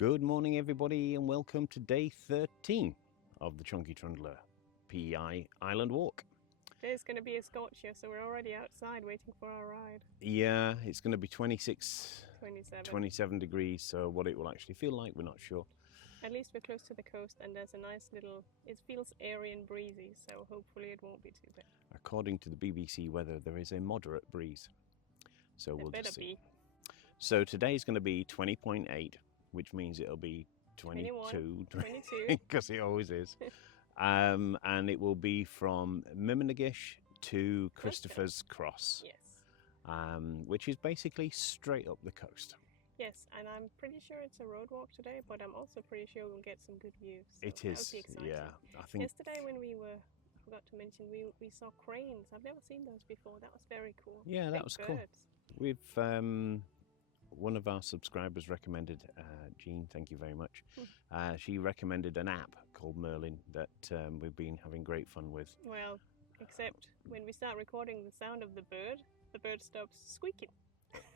Good morning, everybody, and welcome to day 13 of the Chunky Trundler PEI Island Walk. Today's going to be a scorcher, so we're already outside waiting for our ride. Yeah, it's going to be 27 degrees, so what it will actually feel like, we're not sure. At least we're close to the coast, and there's a nice little, it feels airy and breezy, so hopefully it won't be too bad. According to the BBC weather, there is a moderate breeze, so we'll just see. Be. So today's going to be 20.8, which means it'll be 22, because it always is. And it will be from Miminigish to Christopher's Cross. Yes. Which is basically straight up the coast. Yes, and I'm pretty sure it's a road walk today, but I'm also pretty sure we'll get some good views. So it is, yeah. I think yesterday when I forgot to mention, we saw cranes. I've never seen those before. That was very cool. Yeah, that was cool. We've one of our subscribers recommended, Jean, thank you very much. She recommended an app called Merlin that we've been having great fun with. Well, except when we start recording the sound of the bird stops squeaking.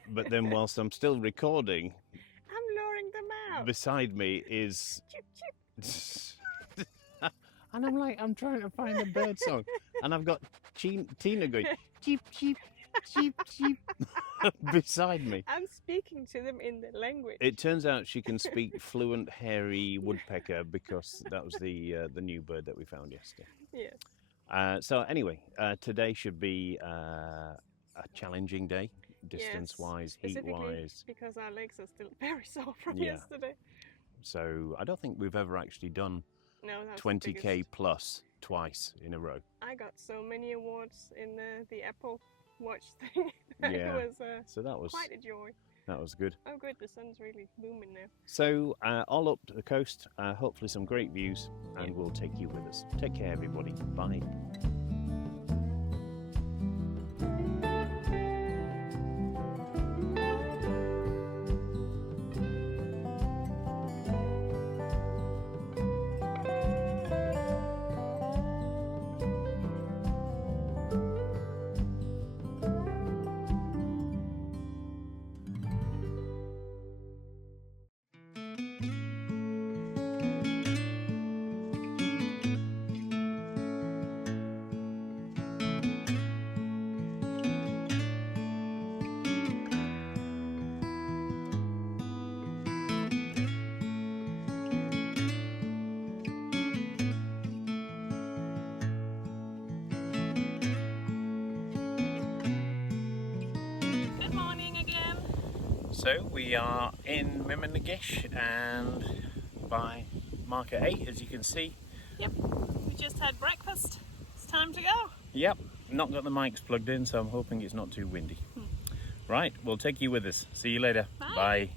But then whilst I'm still recording, I'm luring them out. Beside me is... Chip, chip. And I'm trying to find a bird song. And I've got Tina going, cheep, cheep, cheep, cheep, beside me. I'm speaking to them in the language. It turns out she can speak fluent hairy woodpecker because that was the new bird that we found yesterday. Yes. So anyway, today should be a challenging day, distance-wise, heat-wise. Because our legs are still very sore from yesterday. So I don't think we've ever actually done 20k plus twice in a row. I got so many awards in the Apple Watch thing. So that was quite a joy. That was good. Oh good, the sun's really booming now. So all up to the coast, hopefully some great views, and we'll take you with us. Take care, everybody. Bye. So we are in Miminigish and by marker 8, as you can see. Yep, we just had breakfast. It's time to go. Yep, not got the mics plugged in, so I'm hoping it's not too windy. Right, we'll take you with us. See you later. Bye. Bye.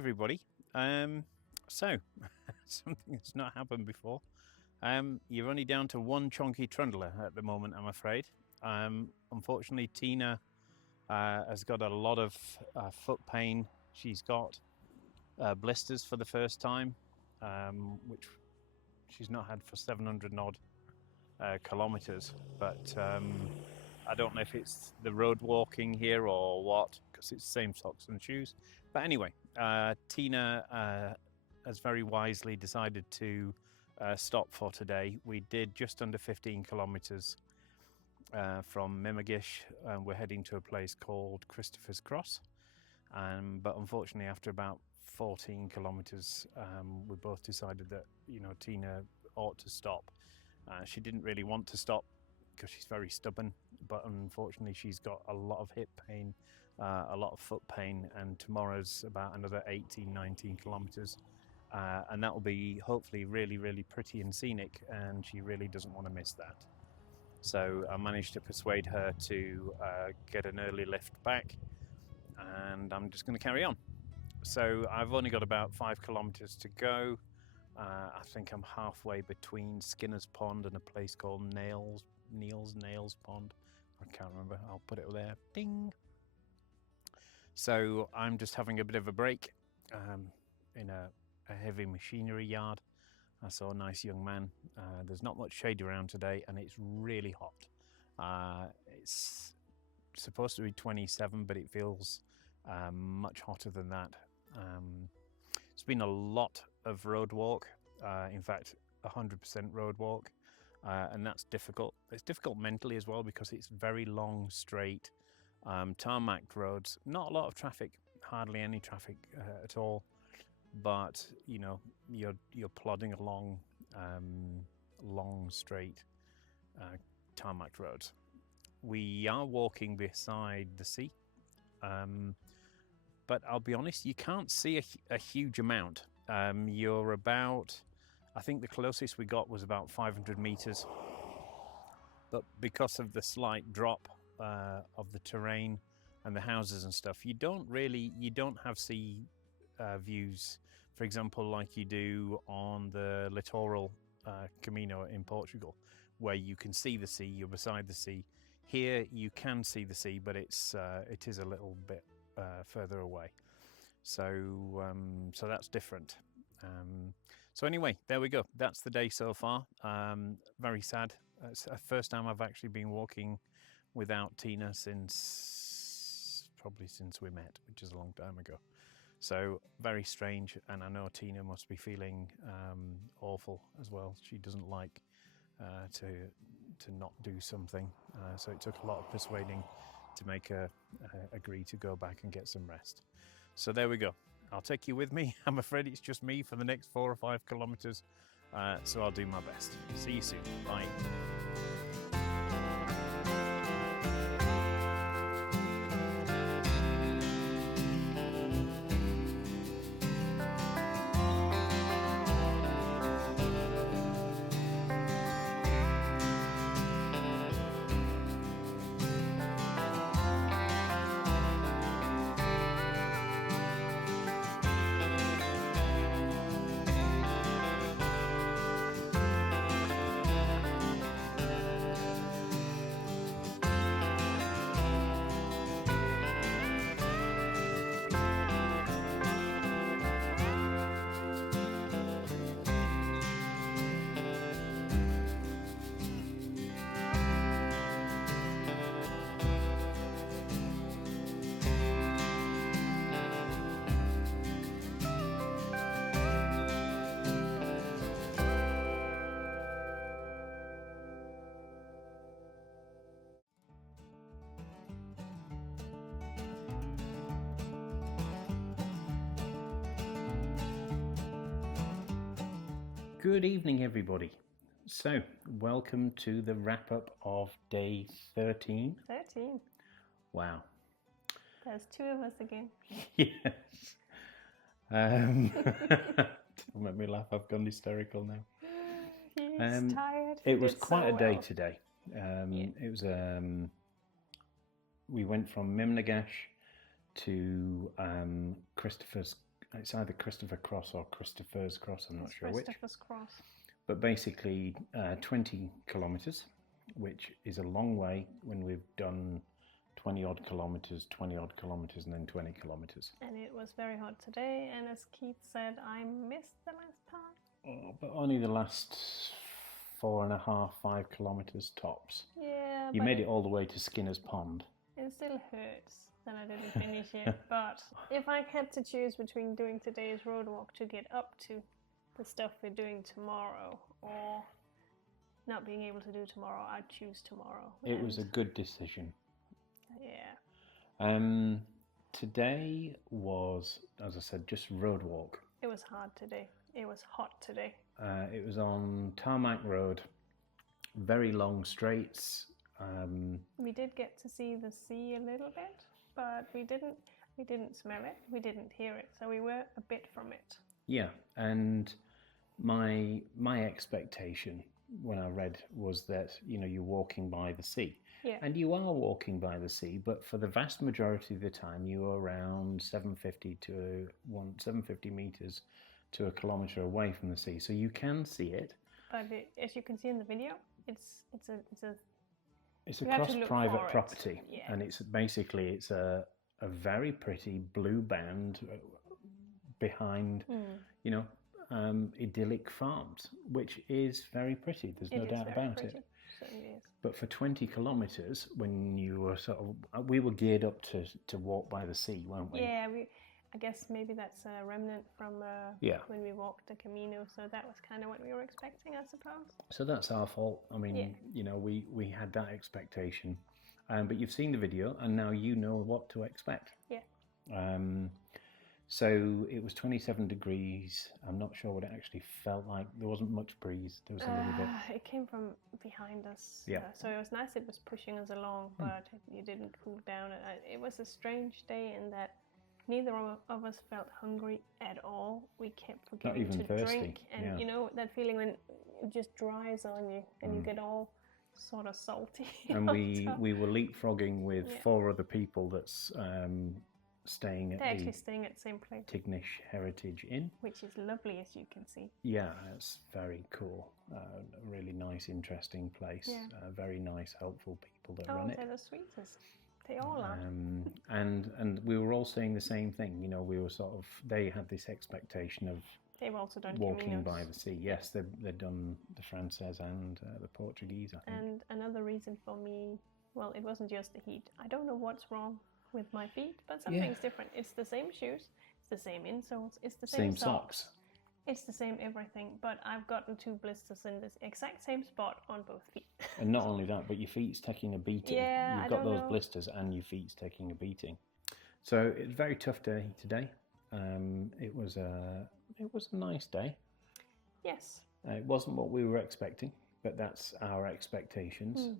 everybody. So, something that's not happened before. You're only down to one chonky trundler at the moment, I'm afraid. Unfortunately, Tina has got a lot of foot pain. She's got blisters for the first time, which she's not had for 700 odd kilometers. But I don't know if it's the road walking here or what, because it's the same socks and shoes. But anyway, Tina has very wisely decided to stop for today. We did just under 15 kilometers from Mimigish. We're heading to a place called Christopher's Cross. But unfortunately, after about 14 kilometers, we both decided that, Tina ought to stop. She didn't really want to stop because she's very stubborn, but unfortunately she's got a lot of hip pain, a lot of foot pain, and tomorrow's about another 18, 19 kilometers. And that will be hopefully really, really pretty and scenic, and she really doesn't want to miss that. So I managed to persuade her to get an early lift back, and I'm just going to carry on. So I've only got about 5 kilometers to go. I think I'm halfway between Skinner's Pond and a place called Neil's Pond. I can't remember. I'll put it there. Ding. So I'm just having a bit of a break in a heavy machinery yard. I saw a nice young man. There's not much shade around today, and it's really hot. It's supposed to be 27, but it feels much hotter than that. It's been a lot of road walk, in fact 100% road walk, and that's difficult. It's difficult mentally as well because it's very long, straight, tarmacked roads. Not a lot of traffic, hardly any traffic at all, but you're plodding along long, straight, tarmacked roads. We are walking beside the sea, but I'll be honest, you can't see a huge amount. You're about, I think the closest we got was about 500 meters. But because of the slight drop of the terrain and the houses and stuff, you don't have sea views, for example, like you do on the littoral Camino in Portugal, where you can see the sea, you're beside the sea. Here you can see the sea, but it is a little bit further away. So that's different. So anyway, there we go. That's the day so far. Very sad. It's the first time I've actually been walking without Tina since we met, which is a long time ago. So very strange, and I know Tina must be feeling awful as well. She doesn't like to not do something. So it took a lot of persuading to make her agree to go back and get some rest. So there we go. I'll take you with me. I'm afraid it's just me for the next 4 or 5 kilometers. So I'll do my best. See you soon. Bye. Good evening, everybody. So, welcome to the wrap-up of day 13. 13. Wow. There's 2 of us again. Yes. Don't make me laugh. I've gone hysterical now. He's tired. It was quite a day today. It was. We went from Mimnagash to Christopher's it's either Christopher Cross or Christopher's Cross, I'm not sure which. Christopher's Cross. But basically 20 kilometres, which is a long way when we've done 20 odd kilometres, and then 20 kilometres. And it was very hot today, and as Keith said, I missed the last part. Oh, but only the last 4.5, 5 kilometres tops. Yeah, you made it all the way to Skinner's Pond. It still hurts that I didn't finish it. But if I had to choose between doing today's road walk to get up to the stuff we're doing tomorrow, or not being able to do tomorrow, I'd choose tomorrow. It was a good decision. Yeah. Today was, as I said, just road walk. It was hard today. It was hot today. It was on tarmac road, very long straights. We did get to see the sea a little bit, but we didn't smell it, we didn't hear it, so we were a bit from it. Yeah, and my expectation when I read was that, you know, you're walking by the sea. Yeah. And you are walking by the sea, but for the vast majority of the time you are around 750 metres to a kilometre away from the sea, so you can see it. But as you can see in the video, it's across private property, and it's a very pretty blue band behind, you know, idyllic farms, which is very pretty. There's no doubt about it. But for 20 kilometres, when you were we were geared up to walk by the sea, weren't we? Yeah, I guess maybe that's a remnant from when we walked the Camino, so that was kind of what we were expecting, I suppose. So that's our fault. I mean, you know, we had that expectation, but you've seen the video, and now you know what to expect. Yeah. So it was 27 degrees. I'm not sure what it actually felt like. There wasn't much breeze. There was a little bit. It came from behind us. Yeah. So it was nice. It was pushing us along, but you didn't cool down. It was a strange day in that neither of us felt hungry at all. We kept forgetting to drink. And you know that feeling when it just dries on you and you get all sort of salty. And we were leapfrogging with 4 other people that's staying at the same place. Tignish Heritage Inn. Which is lovely, as you can see. Yeah, it's very cool. A really nice, interesting place. Yeah. Very nice, helpful people that run it. Oh, they're the sweetest. They all are. And we were all saying the same thing. You know, we were they had this expectation of they've also done walking Caminos by the sea. Yes, they've done the Frances and the Portuguese, I think. And another reason for me, well, it wasn't just the heat. I don't know what's wrong with my feet, but something's different. It's the same shoes, it's the same insoles, it's the same socks. It's the same everything, but I've gotten 2 blisters in this exact same spot on both feet. And not only that, but your feet's taking a beating. Yeah, You've got those blisters and your feet's taking a beating. So it's a very tough day today. It was a nice day. Yes. It wasn't what we were expecting, but that's our expectations.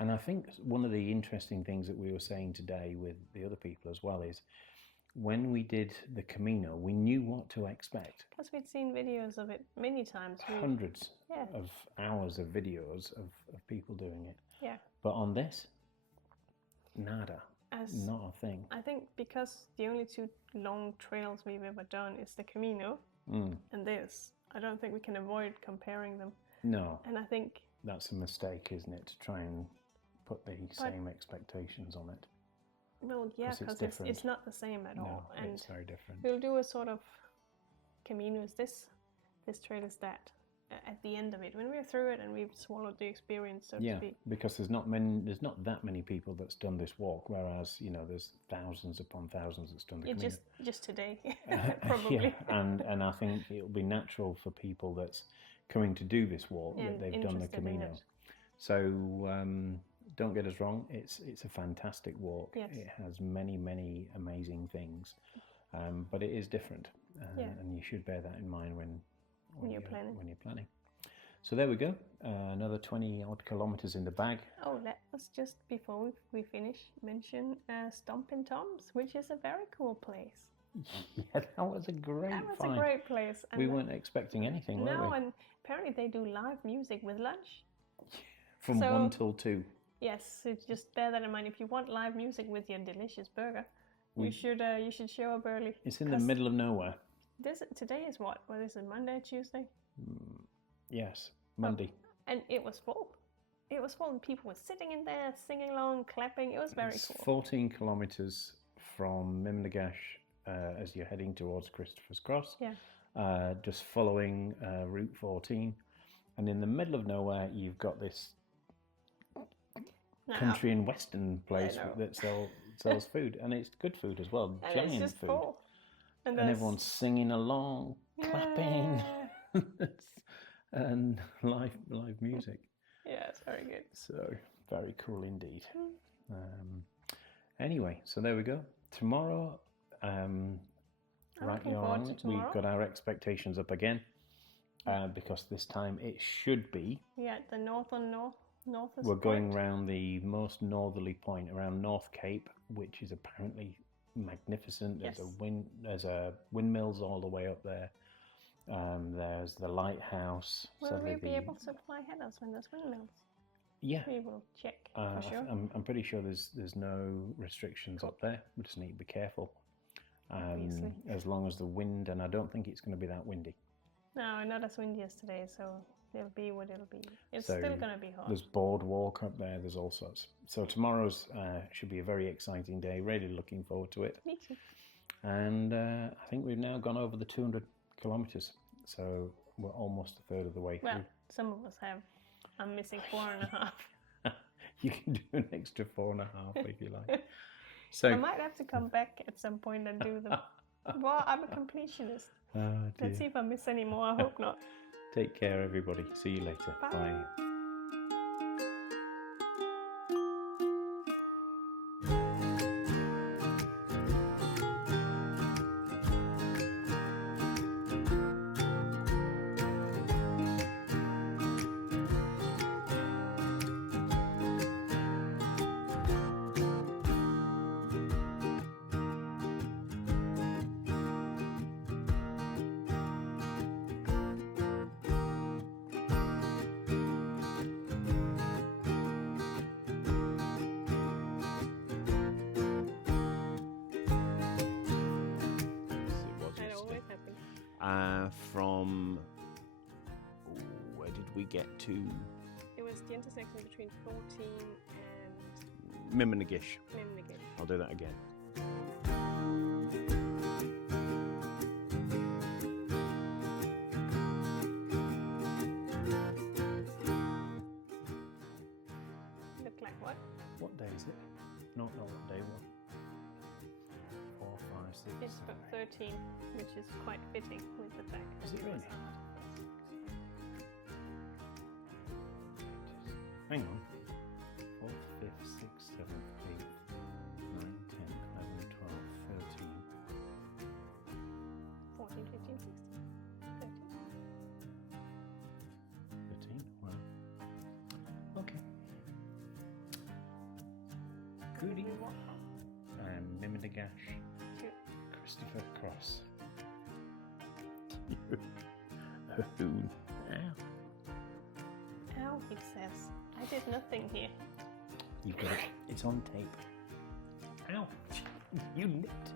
And I think one of the interesting things that we were saying today with the other people as well is when we did the Camino, we knew what to expect. Plus we'd seen videos of it many times. Hundreds of hours of videos of people doing it. Yeah. But on this, nada. Not a thing. I think because the only 2 long trails we've ever done is the Camino and this, I don't think we can avoid comparing them. No. And I think that's a mistake, isn't it, to try and put the same expectations on it. Well, yeah, because it's not the same at all. And it's very different. We'll do a sort of Camino is this trail is that at the end of it, when we're through it and we've swallowed the experience, so to speak. Because there's not that many people that's done this walk, whereas, you know, there's thousands upon thousands that's done the Camino. Just today, probably. And I think it'll be natural for people that's coming to do this walk that they've done the Camino. So don't get us wrong, it's a fantastic walk. Yes. It has many, many amazing things, but it is different, and you should bear that in mind when you're planning. So there we go, another 20 odd kilometres in the bag. Oh, let us just, before we finish, mention Stompin' Tom's, which is a very cool place. Yeah, that was a great find. A great place. And we weren't expecting anything, were we? No, and apparently they do live music with lunch. From 1 till 2. Yes, so just bear that in mind. If you want live music with your delicious burger, You should show up early. It's in the middle of nowhere. Today is what? What is it? Monday, Tuesday? Yes, Monday. And it was full. It was full, and people were sitting in there, singing along, clapping. It was very cool. 14 kilometres from Mimnagash as you're heading towards Christopher's Cross. Yeah. Just following Route 14. And in the middle of nowhere, you've got this country and western place that sells food. And it's good food as well. And giant it's just food. Full. And everyone's singing along, clapping, and live music. Yeah, it's very good. So, very cool indeed. Anyway, so there we go. Tomorrow, right you're on it, we've got our expectations up again, because this time it should be... Yeah, the northernmost We're going around the most northerly point, around North Cape, which is apparently magnificent. Yes. There's windmills all the way up there. There's the lighthouse. Will we be able to fly headers when there's windmills? Yeah. We will check for sure. I'm pretty sure there's no restrictions up there. We just need to be careful. As long as the wind, and I don't think it's going to be that windy. No, not as windy as today, so it'll be what it'll be. It's still going to be hot. There's boardwalk up there, there's all sorts. So tomorrow's should be a very exciting day. Really looking forward to it. Me too. And I think we've now gone over the 200 kilometres. So we're almost a third of the way through. Well, some of us have. I'm missing 4.5. You can do an extra 4.5 if you like. So I might have to come back at some point and do them. Well, I'm a completionist. Let's see if I miss any more. I hope not. Take care, everybody. See you later. Bye. From where did we get to? It was the intersection between 14 and Mimnagash. Mimnagash. I'll do that again. Look like what? What day is it? Not what day. What? 4, 5, 6. It's 13, which is quite fitting with the fact. Is it really? Hang on. 4th, 5th, 6th, 7th, 8th, 9, 10, 11, 12, 13. 14, 15, 16, 13. 13? Wow. Okay. Goody. And Mimnagash. Christopher Cross. Hoon. Ow. Ow, he says. I did nothing here. You've got it. It's on tape. Ow. You nipped.